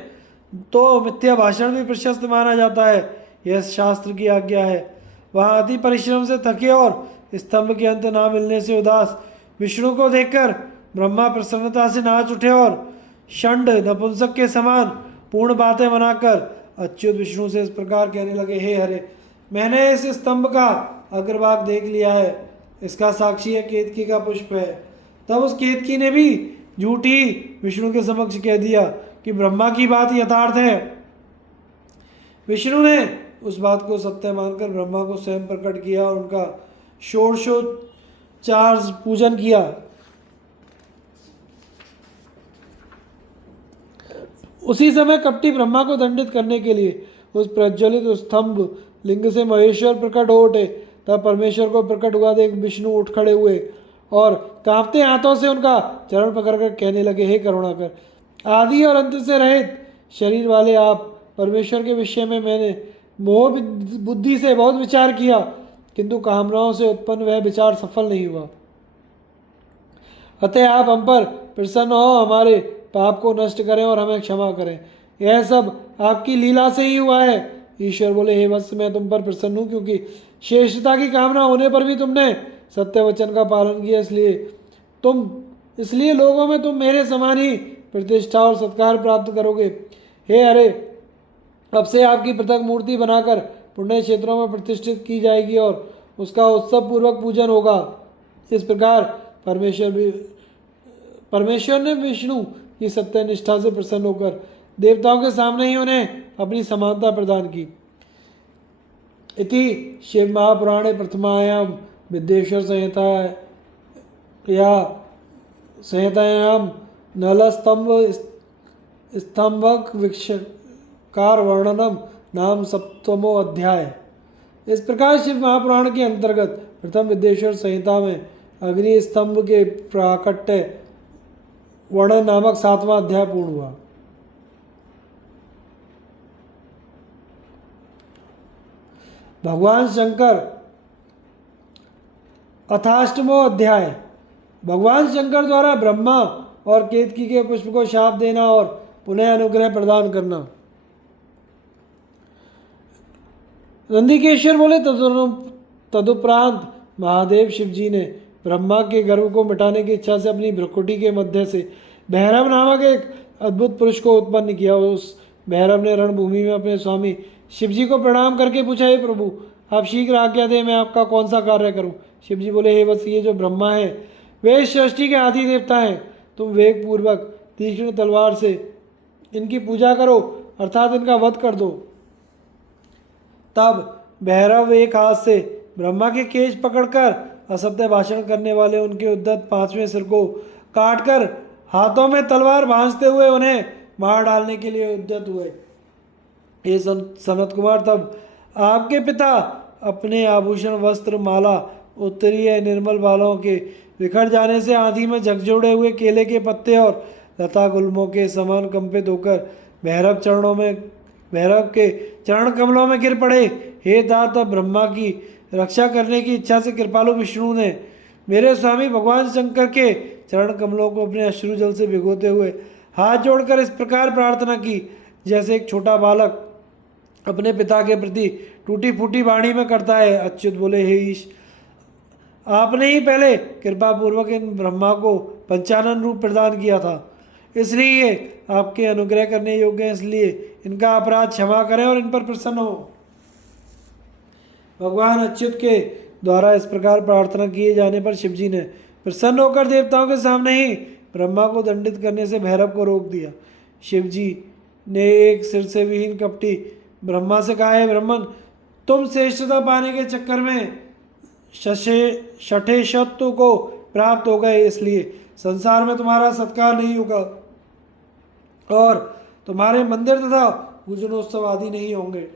तो मिथ्या भाषण भी प्रशस्त माना जाता है, यह शास्त्र की आज्ञा है। वहाँ अति परिश्रम से थके और स्तंभ के अंत ना मिलने से उदास विष्णु को देखकर ब्रह्मा प्रसन्नता से नाच उठे और षंड नपुंसक के समान पूर्ण बातें बनाकर अच्युत विष्णु से इस प्रकार कहने लगे, हे हरे, मैंने इस स्तंभ का अग्रभाग देख लिया है, इसका साक्षी है केतकी का पुष्प है। तब उस केतकी ने भी झूठी विष्णु के समक्ष कह दिया कि ब्रह्मा की बात यथार्थ है। विष्णु ने उस बात को सत्य मानकर ब्रह्मा को स्वयं प्रकट किया और उनका षोडशोपचार पूजन किया। उसी समय कपटी ब्रह्मा को दंडित करने के लिए उस प्रज्वलित स्तंभ लिंग से महेश्वर प्रकट हो उठे। तब परमेश्वर को प्रकट हुआ देख विष्णु उठ खड़े हुए और कांपते हाथों से उनका चरण पकड़कर कहने लगे, हे करुणाकर, आदि और अंत से रहित शरीर वाले आप परमेश्वर के विषय में मैंने मोह बुद्धि से बहुत विचार किया, किंतु कामनाओं से उत्पन्न वह विचार सफल नहीं हुआ। अतः आप हम पर प्रसन्न हो, हमारे पाप को नष्ट करें और हमें क्षमा करें। यह सब आपकी लीला से ही हुआ है। ईश्वर बोले, हे वत्स, मैं तुम पर प्रसन्न हूँ, क्योंकि श्रेष्ठता की कामना होने पर भी तुमने सत्य वचन का पालन किया, इसलिए लोगों में तुम मेरे समान ही प्रतिष्ठा और सत्कार प्राप्त करोगे। हे हरे, अब से आपकी पृथक मूर्ति बनाकर पुण्य क्षेत्रों में प्रतिष्ठित की जाएगी और उसका उत्सव पूर्वक पूजन होगा। इस प्रकार परमेश्वर ने विष्णु की सत्य निष्ठा से प्रसन्न होकर देवताओं के सामने ही उन्हें अपनी समानता प्रदान की। इति शिव महापुराणे प्रथमायां विद्येश्वर संहितायां नलस्तंभक विक्षकार वर्णनम नाम सप्तमो अध्याय। इस प्रकार शिव महापुराण के अंतर्गत प्रथम विद्येश्वर संहिता में अग्नि स्तंभ के प्राकट्य वर्णन नामक 7वां अध्याय पूर्ण हुआ। भगवान शंकर अथाष्टमो अध्याय। भगवान शंकर द्वारा ब्रह्मा और केतकी के पुष्प को शाप देना और पुनः अनुग्रह प्रदान करना। नंदिकेश्वर बोले, तदुपरांत महादेव शिव जी ने ब्रह्मा के गर्भ को मिटाने की इच्छा से अपनी भ्रुकुटी के मध्य से भैरव नामक एक अद्भुत पुरुष को उत्पन्न किया। उस भैरव ने रणभूमि में अपने स्वामी शिव जी को प्रणाम करके पूछा, हे प्रभु, आप शीघ्र आज्ञा दें, मैं आपका कौन सा कार्य करूं? शिव जी बोले, हे वत्स, ये जो ब्रह्मा है वे इस सृष्टि के आदि देवता हैं। तुम वेग पूर्वक तीक्ष्ण तलवार से इनकी पूजा करो, अर्थात इनका वध कर दो। तब भैरव एक हाथ से ब्रह्मा के केश पकड़कर असत्य भाषण करने वाले उनके उद्धत 5वें सिर को काटकर हाथों में तलवार भांजते हुए उन्हें मार डालने के लिए उद्यत हुए। ये सनत कुमार, तब आपके पिता अपने आभूषण, वस्त्र, माला, उत्तरीय निर्मल बालों के बिखर जाने से आंधी में झकझोरे हुए केले के पत्ते और लता गुल्मों के समान कंपित होकर भैरव के चरण कमलों में गिर पड़े। हे तात, ब्रह्मा की रक्षा करने की इच्छा से कृपालु विष्णु ने मेरे स्वामी भगवान शंकर के चरण कमलों को अपने अश्रु जल से भिगोते हुए हाथ जोड़कर इस प्रकार प्रार्थना की, जैसे एक छोटा बालक अपने पिता के प्रति टूटी फूटी वाणी में करता है। अच्युत बोले, हे ईश, आपने ही पहले कृपा पूर्वक इन ब्रह्मा को पंचानन रूप प्रदान किया था, इसलिए ये आपके अनुग्रह करने योग्य हैं, इसलिए इनका अपराध क्षमा करें और इन पर प्रसन्न हो। भगवान अच्युत के द्वारा इस प्रकार प्रार्थना किए जाने पर शिवजी ने प्रसन्न होकर देवताओं के सामने ही ब्रह्मा को दंडित करने से भैरव को रोक दिया। शिवजी ने एक सिर से विहीन कपटी ब्रह्मा से कहा, है ब्रह्मन, तुम श्रेष्ठता पाने के चक्कर में शठेशत्व को प्राप्त हो गए, इसलिए संसार में तुम्हारा सत्कार नहीं होगा और तुम्हारे मंदिर तथा पूजनोत्सव आदि नहीं होंगे।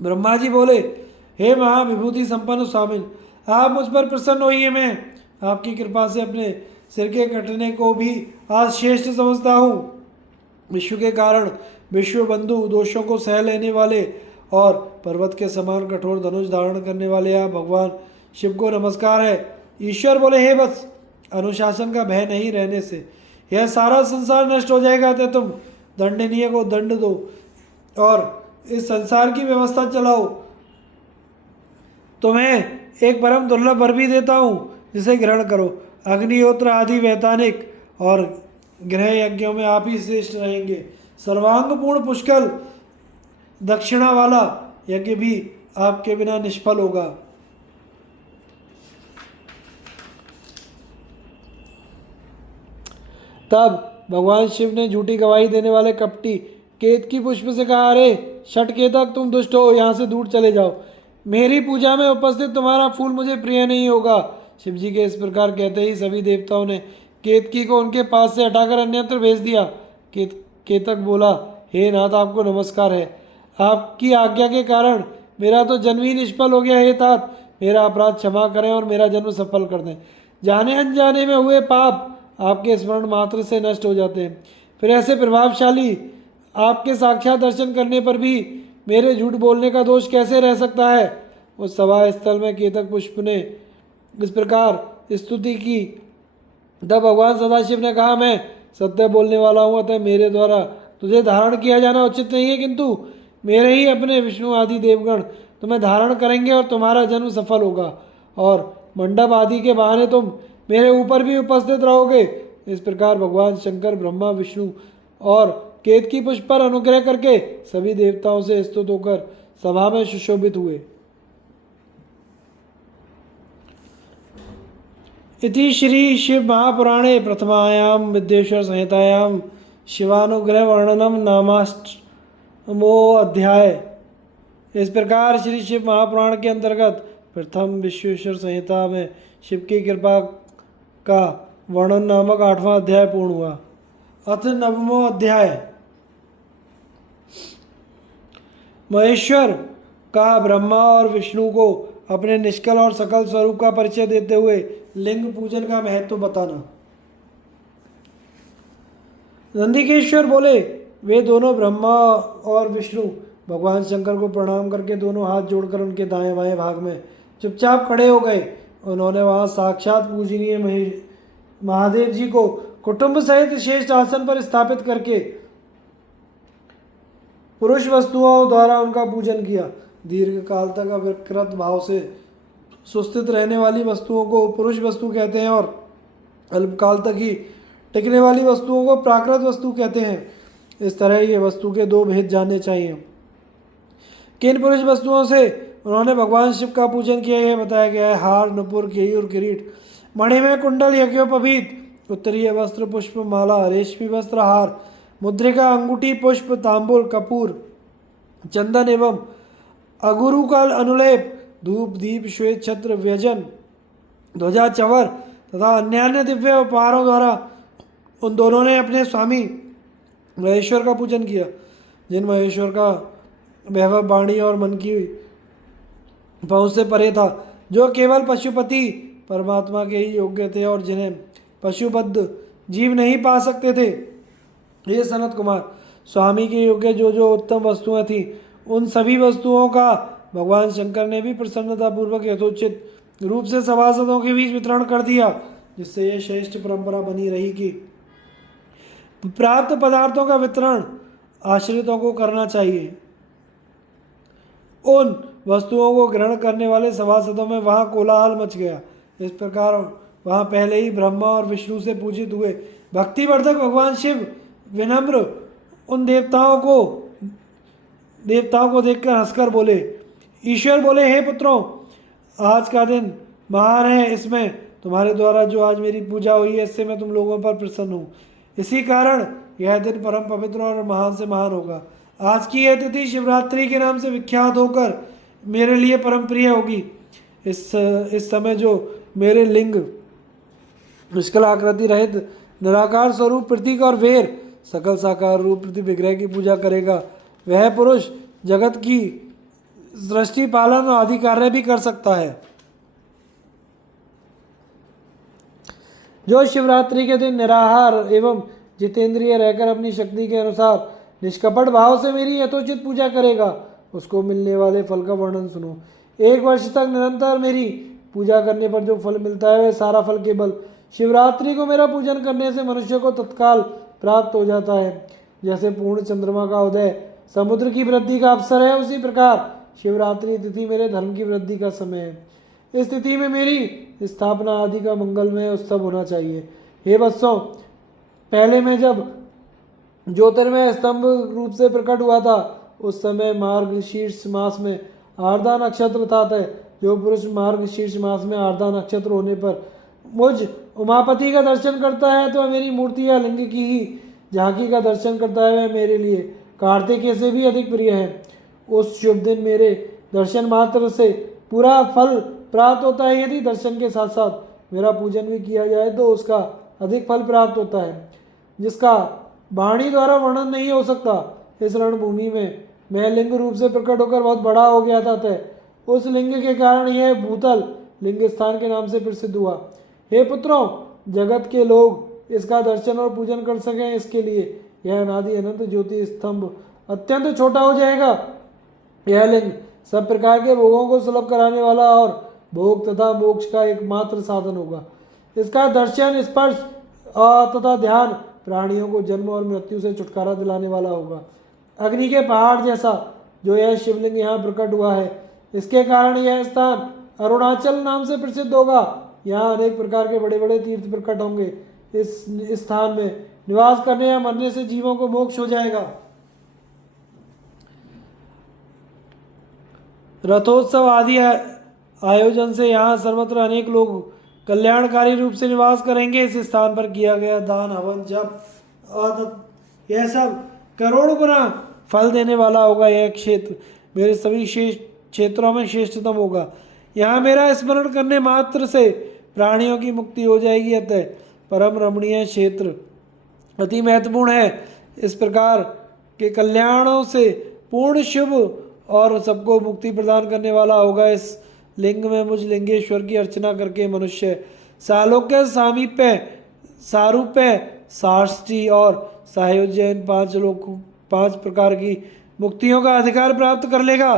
ब्रह्मा जी बोले, हे महाविभूति संपन्न स्वामिन, आप मुझ पर प्रसन्न होइए। मैं आपकी कृपा से अपने सिर के कटने को भी आज श्रेष्ठ समझता हूँ। विश्व के कारण विश्व बंधु, दोषों को सह लेने वाले और पर्वत के समान कठोर धनुष धारण करने वाले आप भगवान शिव को नमस्कार है। ईश्वर बोले, हे वत्स, अनुशासन का भय नहीं रहने से यह सारा संसार नष्ट हो जाएगा, तो तुम दंडनीय को दंड दो और इस संसार की व्यवस्था चलाओ। तुम्हें एक परम दुर्लभ वर भी देता हूँ, जिसे ग्रहण करो। अग्निहोत्र आदि वैतानिक और गृह यज्ञों में आप ही श्रेष्ठ रहेंगे। सर्वांगपूर्ण पुष्कल दक्षिणा वाला यज्ञ भी आपके बिना निष्फल होगा। तब भगवान शिव ने झूठी गवाही देने वाले कपटी केतकी पुष्प से कहा, अरे षटकेतक, तुम दुष्ट हो, यहाँ से दूर चले जाओ। मेरी पूजा में उपस्थित तुम्हारा फूल मुझे प्रिय नहीं होगा। शिव जी के इस प्रकार कहते ही सभी देवताओं ने केतकी को उनके पास से हटाकर अन्यत्र भेज दिया। केतक बोला, हे नाथ, आपको नमस्कार है। आपकी आज्ञा के कारण मेरा तो जन्म ही निष्फल हो गया। हे तात, मेरा अपराध क्षमा करें और मेरा जन्म सफल कर दें। जाने अनजाने में हुए पाप आपके स्मरण मात्र से नष्ट हो जाते हैं, फिर ऐसे प्रभावशाली आपके साक्षात दर्शन करने पर भी मेरे झूठ बोलने का दोष कैसे रह सकता है। उस सभा स्थल में केतक पुष्प ने इस प्रकार स्तुति की। तब भगवान सदाशिव ने कहा, मैं सत्य बोलने वाला हूँ, अतः मेरे द्वारा तुझे धारण किया जाना उचित नहीं है, किंतु मेरे ही अपने विष्णु आदि देवगण तुम्हें धारण करेंगे और तुम्हारा जन्म सफल होगा और मंडप आदि के बहाने तुम मेरे ऊपर भी उपस्थित रहोगे। इस प्रकार भगवान शंकर, ब्रह्मा, विष्णु और केतकी पुष्प पर अनुग्रह करके सभी देवताओं से स्तुत होकर सभा में सुशोभित हुए। इति श्री शिव महापुराणे प्रथमायां विद्येश्वर संहितायां शिवानुग्रह वर्णनम नामाष्टमो अध्याय। इस प्रकार श्री शिव महापुराण के अंतर्गत प्रथम विश्वेश्वर संहिता में शिव की कृपा का वर्णन नामक 8वां अध्याय पूर्ण हुआ। अथ 9वां अध्याय। महेश्वर का ब्रह्मा और विष्णु को अपने निष्कल और सकल स्वरूप का परिचय देते हुए लिंग पूजन का महत्व बताना। नंदिकेश्वर बोले, वे दोनों ब्रह्मा और विष्णु भगवान शंकर को प्रणाम करके दोनों हाथ जोड़कर उनके दाएं बाएं भाग में चुपचाप खड़े हो गए। उन्होंने वहां साक्षात पूजनीय महादेव जी को कुटुंब सहित श्रेष्ठ आसन पर स्थापित करके पुरुष वस्तुओं द्वारा उनका पूजन किया। दीर्घ काल तक अविकृत भाव से सुस्थित रहने वाली वस्तुओं को पुरुष वस्तु कहते हैं और अल्पकाल तक ही टिकने वाली वस्तुओं को प्राकृत वस्तु कहते हैं। इस तरह ये वस्तु के दो भेद जानने चाहिए। किन पुरुष वस्तुओं से उन्होंने भगवान शिव का पूजन किया। यह बताया गया है हार, नुपुर, केयूर, किरीट, मणिमय कुंडल, यज्ञोपवीत, उत्तरीय वस्त्र, पुष्प माला, रेशमी वस्त्र, हार, मुद्रिका, अंगूठी, पुष्प, तांबुल, कपूर, चंदन एवं अगुरुकाल अनुलेप, धूप, दीप, श्वेत छत्र, व्यजन, ध्वजा, चवर तथा अन्य दिव्य उपहारों द्वारा उन दोनों ने अपने स्वामी महेश्वर का पूजन किया, जिन महेश्वर का वैभव वाणी और मन की पहुँच से परे था, जो केवल पशुपति परमात्मा के ही योग्य थे और जिन्हें पशुबद्ध जीव नहीं पा सकते थे। ये सनत कुमार, स्वामी के योग्य जो जो उत्तम वस्तुएं थीं, उन सभी वस्तुओं का भगवान शंकर ने भी प्रसन्नतापूर्वक यथोचित रूप से सभासदों के बीच वितरण कर दिया, जिससे यह श्रेष्ठ परंपरा बनी रही कि प्राप्त पदार्थों का वितरण आश्रितों को करना चाहिए। उन वस्तुओं को ग्रहण करने वाले सभासदों में वहाँ कोलाहल मच गया। इस प्रकार वहाँ पहले ही ब्रह्मा और विष्णु से पूजित हुए भक्तिवर्धक भगवान शिव विनम्र उन देवताओं को देखकर हंसकर बोले। ईश्वर बोले, हे पुत्रों, आज का दिन महान है। इसमें तुम्हारे द्वारा जो आज मेरी पूजा हुई है, इससे मैं तुम लोगों पर प्रसन्न हूँ। इसी कारण यह दिन परम पवित्र और महान से महान होगा। आज की यह तिथि शिवरात्रि के नाम से विख्यात होकर मेरे लिए परम प्रिय होगी। इस समय जो मेरे लिंग, निष्कल आकृति रहित निराकार स्वरूप प्रतीक और वेर सकल साकार रूप प्रति विग्रह की पूजा करेगा, वह पुरुष जगत की सृष्टि, पालन और आदि कार्य भी कर सकता है। जो शिवरात्रि के दिन निराहार एवं जितेंद्रिय रहकर अपनी शक्ति के अनुसार निष्कपट भाव से मेरी यथोचित पूजा करेगा, उसको मिलने वाले फल का वर्णन सुनो। 1 वर्ष तक निरंतर मेरी पूजा करने पर जो फल मिलता है, वह सारा फल केवल शिवरात्रि को मेरा पूजन करने से मनुष्य को तत्काल प्राप्त हो जाता है। जैसे पूर्ण चंद्रमा का उदय समुद्र की वृद्धि का अवसर है, उसी प्रकार शिवरात्रि तिथि मेरे धर्म की वृद्धि का समय है। इस तिथि में मेरी स्थापना आदि का मंगलमय उत्सव होना चाहिए। हे वत्सों, पहले मैं जब ज्योतिर्मय स्तंभ रूप से प्रकट हुआ था, उस समय मार्ग शीर्ष मास में आर्द्रा नक्षत्र था। जो पुरुष मार्ग शीर्ष मास में आर्द्रा नक्षत्र होने पर मुझ उमापति का दर्शन करता है, तो मेरी मूर्ति या लिंग की ही झांकी का दर्शन करता है, वह मेरे लिए कार्तिकेय से भी अधिक प्रिय है। उस शुभ दिन मेरे दर्शन मात्र से पूरा फल प्राप्त होता है। यदि दर्शन के साथ साथ मेरा पूजन भी किया जाए तो उसका अधिक फल प्राप्त होता है, जिसका वाणी द्वारा वर्णन नहीं हो सकता। इस रणभूमि में मैं लिंग रूप से प्रकट होकर बहुत बड़ा हो गया था। उस लिंग के कारण यह भूतल लिंग स्थान के नाम से प्रसिद्ध हुआ। हे पुत्रों, जगत के लोग इसका दर्शन और पूजन कर सकें, इसके लिए यह अनादि अनंत ज्योति स्तंभ अत्यंत छोटा हो जाएगा। यह लिंग सब प्रकार के भोगों को सुलभ कराने वाला और भोग तथा मोक्ष का एकमात्र साधन होगा। इसका दर्शन, स्पर्श तथा ध्यान प्राणियों को जन्म और मृत्यु से छुटकारा दिलाने वाला होगा। अग्नि के पहाड़ जैसा जो यह शिवलिंग यहाँ प्रकट हुआ है, इसके कारण यह स्थान अरुणाचल नाम से प्रसिद्ध होगा। यहाँ अनेक प्रकार के बड़े बड़े तीर्थ प्रकट होंगे। इस स्थान में निवास करने या मरने से जीवों को मोक्ष हो जाएगा। रथोत्सव आदि आयोजन से यहाँ सर्वत्र अनेक लोग कल्याणकारी रूप से निवास करेंगे। इस स्थान पर किया गया दान, हवन, जप यह सब करोड़ गुना फल देने वाला होगा। यह क्षेत्र मेरे सभी क्षेत्रों में श्रेष्ठतम होगा। यहाँ मेरा स्मरण करने मात्र से प्राणियों की मुक्ति हो जाएगी। अतः परम रमणीय क्षेत्र अति महत्वपूर्ण है। इस प्रकार के कल्याणों से पूर्ण शुभ और सबको मुक्ति प्रदान करने वाला होगा। इस लिंग में मुझ लिंगेश्वर की अर्चना करके मनुष्य सालोक्य, सामीप्य, सारूप्य, साष्टी और सायुज्य इन 5 प्रकार की मुक्तियों का अधिकार प्राप्त कर लेगा।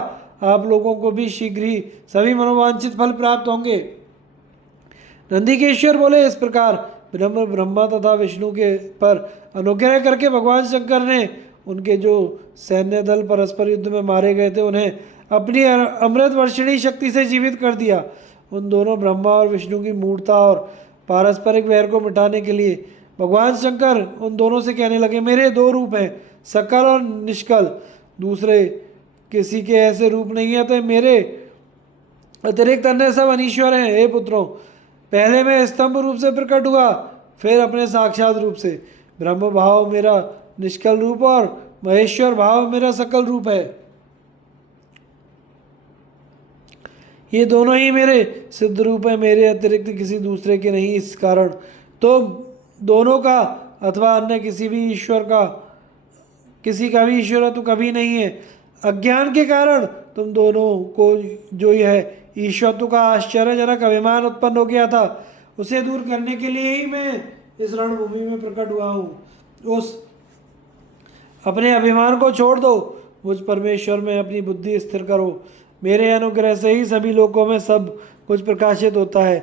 आप लोगों को भी शीघ्र ही सभी मनोवांछित फल प्राप्त होंगे। नंदिकेश्वर बोले, इस प्रकार ब्रह्मा तथा विष्णु के पर अनुग्रह करके भगवान शंकर ने उनके जो सैन्य दल परस्पर युद्ध में मारे गए थे, उन्हें अपनी अमृत वर्षिणी शक्ति से जीवित कर दिया। उन दोनों ब्रह्मा और विष्णु की मूर्ता और पारस्परिक वैर को मिटाने के लिए भगवान शंकर उन दोनों से कहने लगे, मेरे 2 रूप हैं, सकल और निष्कल। दूसरे किसी के ऐसे रूप नहीं है। तो मेरे अतिरिक्त अन्य सब अनीश्वर हैं। हे पुत्रों, पहले मैं स्तंभ रूप से प्रकट हुआ, फिर अपने साक्षात रूप से। ब्रह्म भाव मेरा निष्कल रूप और महेश्वर भाव मेरा सकल रूप है। ये दोनों ही मेरे सिद्ध रूप है, मेरे अतिरिक्त किसी दूसरे के नहीं। इस कारण तो दोनों का अथवा अन्य किसी भी ईश्वर का, किसी का भी ईश्वर तो कभी नहीं है। अज्ञान के कारण तुम दोनों को जो यह ईश्वरत्व का आश्चर्यजनक अभिमान उत्पन्न हो गया था, उसे दूर करने के लिए ही मैं इस रणभूमि में प्रकट हुआ हूँ। उस अपने अभिमान को छोड़ दो, मुझ परमेश्वर में अपनी बुद्धि स्थिर करो। मेरे अनुग्रह से ही सभी लोकों में सब कुछ प्रकाशित होता है।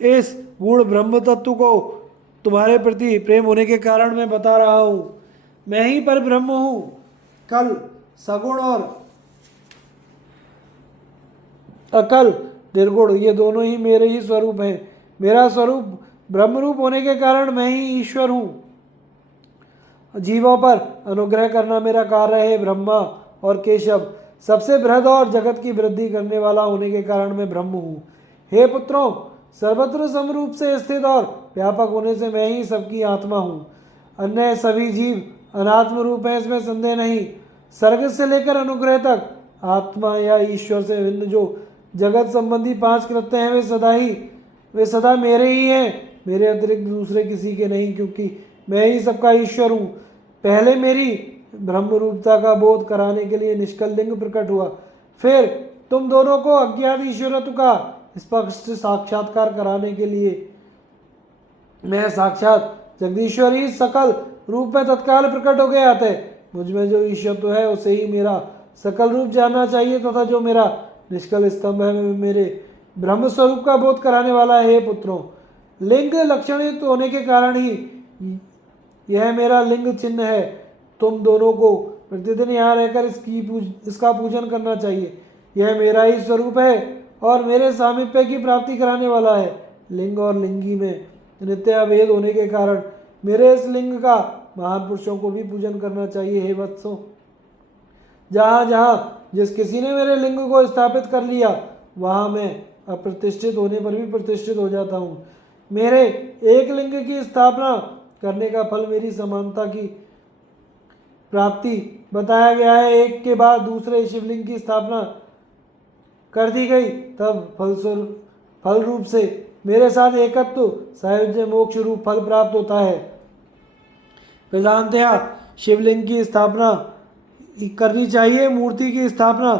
इस गूढ़ ब्रह्म तत्व को तुम्हारे प्रति प्रेम होने के कारण मैं बता रहा हूँ। मैं ही पर ब्रह्म हूँ, कल सगुण और अकल निर्गुण, ये दोनों ही मेरे ही स्वरूप हैं। मेरा स्वरूप ब्रह्म रूप होने के कारण मैं ही ईश्वर हूँ। जीवों पर अनुग्रह करना मेरा कार्य है। ब्रह्मा और केशव सबसे बृहद और जगत की वृद्धि करने वाला होने के कारण मैं ब्रह्म हूँ। हे पुत्रों, सर्वत्र समरूप से स्थित और व्यापक होने से मैं ही सबकी आत्मा हूँ। अन्य सभी जीव अनात्म रूप है, इसमें संदेह नहीं। स्वर्ग से लेकर अनुग्रह तक आत्मा या ईश्वर से भिन्न जो जगत संबंधी 5 कृत्य हैं, वे सदा मेरे ही हैं, मेरे अतिरिक्त दूसरे किसी के नहीं, क्योंकि मैं ही सबका ईश्वर हूँ। पहले मेरी ब्रह्म रूपता का बोध कराने के लिए निष्कल लिंग प्रकट हुआ, फिर तुम दोनों को अज्ञात ईश्वरत्व का स्पष्ट साक्षात्कार कराने के लिए मैं साक्षात जगदीश्वर ही सकल रूप में तत्काल प्रकट हो गया थे। मुझ में जो ईश्वरत्व है उसे ही मेरा सकल रूप जानना चाहिए, तथा जो मेरा निष्कल स्तंभ है मेरे ब्रह्म स्वरूप का बोध कराने वाला है। हे पुत्रों, लिंग लक्षणित होने के कारण ही यह मेरा लिंग चिन्ह है। तुम दोनों को प्रतिदिन यहाँ रहकर इसका पूजन करना चाहिए। यह मेरा ही स्वरूप है और मेरे सामीप्य की प्राप्ति कराने वाला है। लिंग और लिंगी में नित्य अभेद होने के कारण मेरे इस लिंग का महान पुरुषों को भी पूजन करना चाहिए। हे वत्सों, जहाँ जहाँ जिस किसी ने मेरे लिंग को स्थापित कर लिया, वहाँ मैं अप्रतिष्ठित होने पर भी प्रतिष्ठित हो जाता हूँ। मेरे एक लिंग की स्थापना करने का फल मेरी समानता की प्राप्ति बताया गया है। एक के बाद दूसरे शिवलिंग की स्थापना कर दी गई, तब फल रूप से मेरे साथ एकत्व सायुज्य मोक्ष रूप फल प्राप्त होता है। वेदांतया शिवलिंग की स्थापना करनी चाहिए। मूर्ति की स्थापना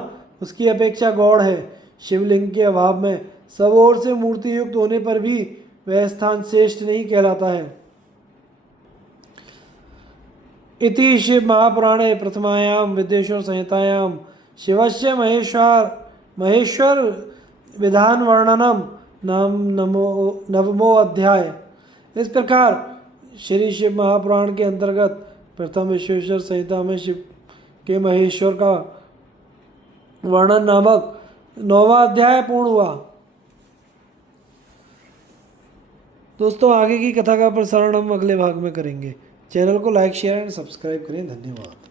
उसकी अपेक्षा गौड़ है। शिवलिंग के अभाव में सब ओर से मूर्ति युक्त होने पर भी वह स्थान श्रेष्ठ नहीं कहलाता है। इति शिव महापुराणे प्रथमायां विद्येश्वर संहितायां शिवस्य महेश्वर विधान वर्णनम नवमो अध्याय। इस प्रकार श्री शिव महापुराण के अंतर्गत प्रथम विश्वेश्वर संहिता में शिव के महेश्वर का वर्णन नामक 9वां अध्याय पूर्ण हुआ। दोस्तों, आगे की कथा का प्रसारण हम अगले भाग में करेंगे। चैनल को लाइक शेयर एंड सब्सक्राइब करें। धन्यवाद।